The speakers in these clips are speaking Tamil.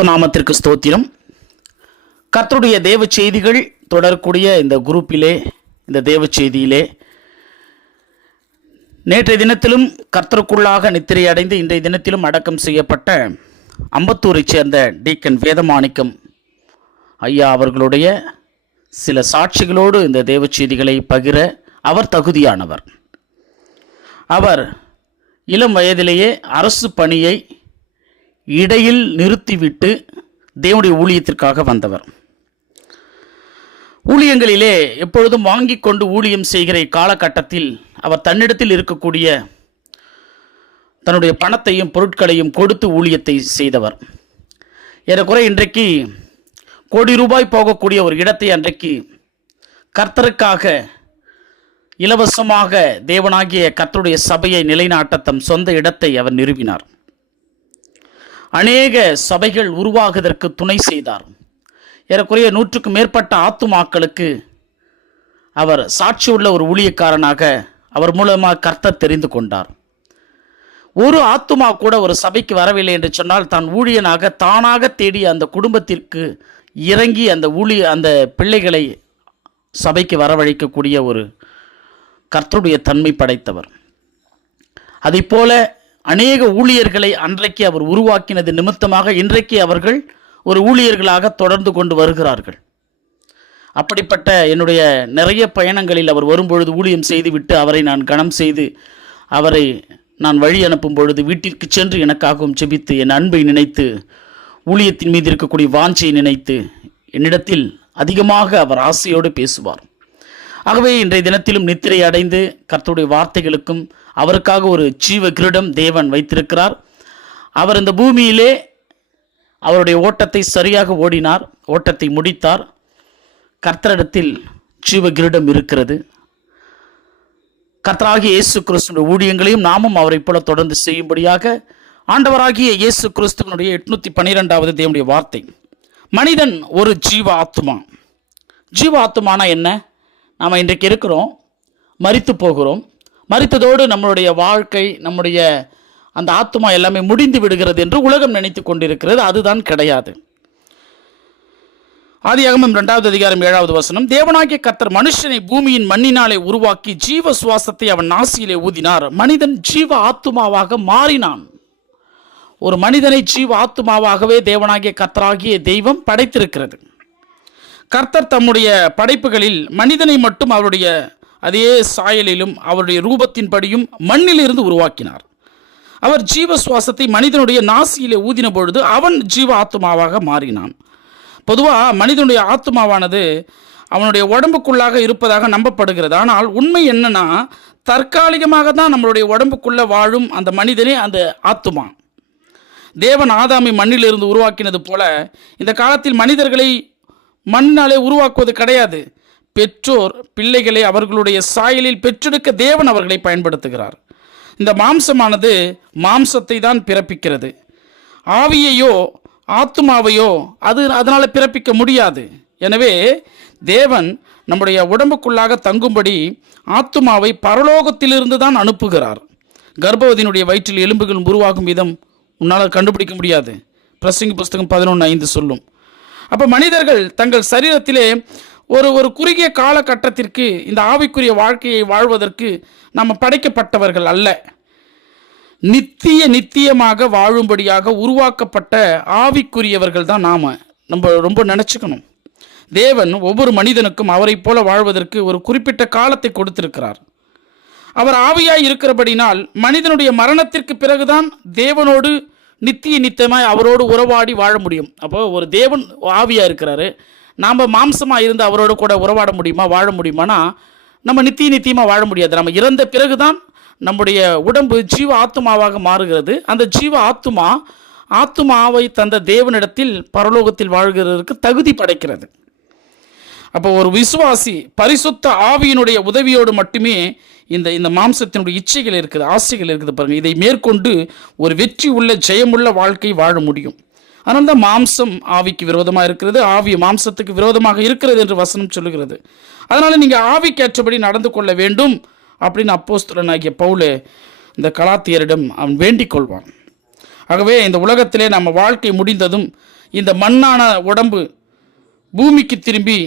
பரிசுத்த நாமத்திற்கு ஸ்தோத்திரம். கர்த்தருடைய தேவ செய்திகள் தொடரக்கூடிய இந்த குரூப்பிலே, இந்த தேவ செய்தியிலே நேற்றைய தினத்திலும் கர்த்தருக்குள்ளாக நித்திரை அடைந்து இன்றைய தினத்திலும் அடக்கம் செய்யப்பட்ட அம்பத்தூரைச் சேர்ந்த டீக்கன் வேதமாணிக்கம் ஐயா அவர்களுடைய சில சாட்சிகளோடு இந்த தேவ செய்திகளை பகிர அவர் தகுதியானவர். அவர் இளம் வயதிலேயே அரசு பணியை இடையில் நிறுத்திவிட்டு தேவனுடைய ஊழியத்திற்காக வந்தவர். ஊழியங்களிலே எப்பொழுதும் வாங்கி கொண்டு ஊழியம் செய்கிற காலகட்டத்தில் அவர் தன்னிடத்தில் இருக்கக்கூடிய தன்னுடைய பணத்தையும் பொருட்களையும் கொடுத்து ஊழியத்தை செய்தவர். ஏறக்குறை இன்றைக்கு கோடி ரூபாய் போகக்கூடிய ஒரு இடத்தை அன்றைக்கு கர்த்தருக்காக இலவசமாக தேவனாகிய கர்த்தருடைய சபையை நிலைநாட்ட தம் சொந்த இடத்தை அவர் நிறுவினார். அநேக சபைகள் உருவாகுவதற்கு துணை செய்தார். ஏறக்குறைய 100க்கும் மேற்பட்ட ஆத்துமாக்களுக்கு அவர் சாட்சியுள்ள ஒரு ஊழியக்காரனாக அவர் மூலமாக கர்த்தர் தெரிந்து கொண்டார். ஒரு ஆத்துமா கூட ஒரு சபைக்கு வரவில்லை என்று சொன்னால் தான் ஊழியனாக தானாக தேடி அந்த குடும்பத்திற்கு இறங்கி அந்த பிள்ளைகளை சபைக்கு வரவழைக்கக்கூடிய ஒரு கர்த்தருடைய தன்மை படைத்தவர். அதைப்போல அநேக ஊழியர்களை அன்றைக்கு அவர் உருவாக்கினது நிமித்தமாக இன்றைக்கு அவர்கள் ஒரு ஊழியர்களாக தொடர்ந்து கொண்டு வருகிறார்கள். அப்படிப்பட்ட என்னுடைய நிறைய பயணங்களில் அவர் வரும்பொழுது ஊழியம் செய்துவிட்டு அவரை நான் கனம் செய்து அவரை நான் வழி அனுப்பும் பொழுது வீட்டிற்கு சென்று எனக்காகவும் ஜெபித்து என் அன்பை நினைத்து ஊழியத்தின் மீது இருக்கக்கூடிய வாஞ்சையை நினைத்து என்னிடத்தில் அதிகமாக அவர் ஆசையோடு பேசுவார். ஆகவே இன்றைய தினத்திலும் நித்திரை அடைந்து கர்த்தருடைய வார்த்தைகளுக்கும் அவருக்காக ஒரு ஜீவ கிரீடம் தேவன் வைத்திருக்கிறார். அவர் இந்த பூமியிலே அவருடைய ஓட்டத்தை சரியாக ஓடினார், ஓட்டத்தை முடித்தார். கர்த்தரிடத்தில் ஜீவ கிரீடம் இருக்கிறது. கர்த்தராகிய இயேசு கிறிஸ்துவின் ஊழியங்களையும் நாமும் அவரை போல தொடர்ந்து செய்யும்படியாக ஆண்டவராகிய இயேசு கிறிஸ்துவனுடைய 812வது தேவனுடைய வார்த்தை. மனிதன் ஒரு ஜீவ ஆத்துமா. ஜீவ ஆத்துமானா என்ன? நாம் இன்றைக்கு இருக்கிறோம், மரித்து போகிறோம். மரித்ததோடு நம்மளுடைய வாழ்க்கை, நம்முடைய அந்த ஆத்துமா எல்லாமே முடிந்து விடுகிறது என்று உலகம் நினைத்து கொண்டிருக்கிறது. அதுதான் கிடையாது. ஆதியாகமம் 2வது அதிகாரம் 7வது வசனம், தேவனாகிய கர்த்தர் மனுஷனை பூமியின் மண்ணினாலே உருவாக்கி ஜீவ சுவாசத்தை அவன் நாசியிலே ஊதினார், மனிதன் ஜீவ ஆத்துமாவாக மாறினான். ஒரு மனிதனை ஜீவ ஆத்துமாவாகவே தேவனாகிய கர்த்தராகிய தெய்வம் படைத்திருக்கிறது. கர்த்தர் தம்முடைய படைப்புகளில் மனிதனை மட்டும் அவருடைய அதே சாயலிலும் அவருடைய ரூபத்தின்படியும் மண்ணிலிருந்து உருவாக்கினார். அவர் ஜீவ சுவாசத்தை மனிதனுடைய நாசியிலே ஊதின பொழுது அவன் ஜீவ ஆத்துமாவாக மாறினான். பொதுவாக மனிதனுடைய ஆத்துமாவானது அவனுடைய உடம்புக்குள்ளாக இருப்பதாக நம்பப்படுகிறது. ஆனால் உண்மை என்னன்னா, தற்காலிகமாக தான் நம்மளுடைய உடம்புக்குள்ள வாழும் அந்த மனிதனே அந்த ஆத்துமா. தேவன் ஆதாமை மண்ணிலிருந்து உருவாக்கினது போல இந்த காலத்தில் மனிதர்களை மண்ணாலே உருவாக்குவது கிடையாது. பெற்றோர் பிள்ளைகளை அவர்களுடைய சாயலில் பெற்றெடுக்க தேவன் அவர்களை பயன்படுத்துகிறார். இந்த மாம்சமானது மாம்சத்தை தான் பிறப்பிக்கிறது. ஆவியையோ ஆத்துமாவையோ அதனால் பிறப்பிக்க முடியாது. எனவே தேவன் நம்முடைய உடம்புக்குள்ளாக தங்கும்படி ஆத்துமாவை பரலோகத்திலிருந்து தான் அனுப்புகிறார். கர்ப்பவதியினுடைய வயிற்றில் எலும்புகள் உருவாகும் விதம் உன்னால் கண்டுபிடிக்க முடியாது. பிரசங்கி புஸ்தகம் 11:5 சொல்லும். அப்போ மனிதர்கள் தங்கள் சரீரத்திலே ஒரு குறுகிய காலகட்டத்திற்கு இந்த ஆவிக்குரிய வாழ்க்கையை வாழ்வதற்கு நம்ம படைக்கப்பட்டவர்கள் அல்ல. நித்தியமாக வாழும்படியாக உருவாக்கப்பட்ட ஆவிக்குரியவர்கள் தான் நம்ம ரொம்ப நினச்சிக்கணும். தேவன் ஒவ்வொரு மனிதனுக்கும் அவரை போல வாழ்வதற்கு ஒரு குறிப்பிட்ட காலத்தை கொடுத்திருக்கிறார். அவர் ஆவியாய் இருக்கிறபடினால் மனிதனுடைய மரணத்திற்கு பிறகுதான் தேவனோடு நித்தியமாய் அவரோடு உறவாடி வாழ முடியும். அப்போ ஒரு தேவன் ஆவியாக இருக்கிறாரு, நாம் மாம்சமாக இருந்து அவரோடு கூட உறவாட முடியுமா, வாழ முடியுமானா நம்ம நித்தியமாக வாழ முடியாது. நம்ம இறந்த பிறகுதான் நம்முடைய உடம்பு ஜீவ ஆத்துமாவாக மாறுகிறது. அந்த ஜீவ ஆத்துமாவை தந்த தேவனிடத்தில் பரலோகத்தில் வாழ்கிறதற்கு தகுதி படைக்கிறது. அப்போ ஒரு விசுவாசி பரிசுத்த ஆவியினுடைய உதவியோடு மட்டுமே இந்த மாம்சத்தினுடைய இச்சைகள் இருக்குது, ஆசைகள் இருக்குது பாருங்கள், இதை மேற்கொண்டு ஒரு வெற்றி உள்ள ஜெயமுள்ள வாழ்க்கை வாழ முடியும். அதனால தான் மாம்சம் ஆவிக்கு விரோதமாக இருக்கிறது, ஆவி மாம்சத்துக்கு விரோதமாக இருக்கிறது என்று வசனம் சொல்லுகிறது. அதனால் நீங்கள் ஆவிக்கேற்றபடி நடந்து கொள்ள வேண்டும் அப்படின்னு அப்போஸ்தலனாகிய பவுல் இந்த கலாத்தியரிடம் அவன் வேண்டிக் கொள்வான். ஆகவே இந்த உலகத்திலே நம்ம வாழ்க்கை முடிந்ததும் இந்த மண்ணான உடம்பு பூமிக்கு திரும்பி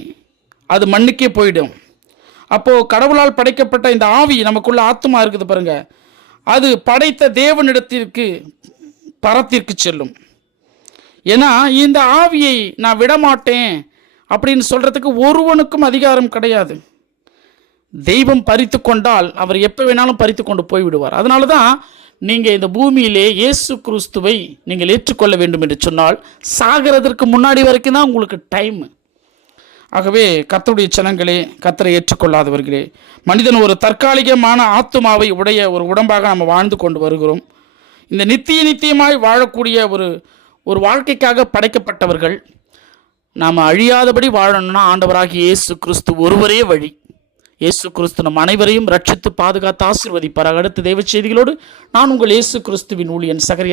அது மண்ணுக்கே போயிடும். அப்போது கடவுளால் படைக்கப்பட்ட இந்த ஆவி நமக்குள்ள ஆத்மா இருக்குது பாருங்க, அது படைத்த தேவனிடத்திற்கு பரத்திற்கு செல்லும். ஏன்னா இந்த ஆவியை நான் விடமாட்டேன் அப்படின்னு சொல்கிறதுக்கு ஒருவனுக்கும் அதிகாரம் கிடையாது. தெய்வம் பறித்து கொண்டால் அவர் எப்போ வேணாலும் பறித்து கொண்டு போய்விடுவார். அதனால தான் நீங்கள் இந்த பூமியிலே இயேசு கிறிஸ்துவை நீங்கள் ஏற்றுக்கொள்ள வேண்டும் என்று சொன்னால் சாகிறதற்கு முன்னாடி வரைக்கும் தான் உங்களுக்கு டைம். ஆகவே கர்த்தருடைய ஜனங்களே, கர்த்தரை ஏற்றுக்கொள்ளாதவர்களே, மனிதன் ஒரு தற்காலிகமான ஆத்துமாவை உடைய ஒரு உடம்பாக நம்ம வாழ்ந்து கொண்டு வருகிறோம். இந்த நித்தியமாய் வாழக்கூடிய ஒரு வாழ்க்கைக்காக படைக்கப்பட்டவர்கள். நாம் அழியாதபடி வாழணும்னா ஆண்டவராகிய இயேசு கிறிஸ்து ஒருவரே வழி. இயேசு கிறிஸ்து நம் அனைவரையும் ரட்சித்து பாதுகாத்து ஆசீர்வதிப்பார். அடுத்த தெய்வ செய்திகளோடு நான் உங்கள் இயேசு கிறிஸ்துவின் ஊழியன் சகரியா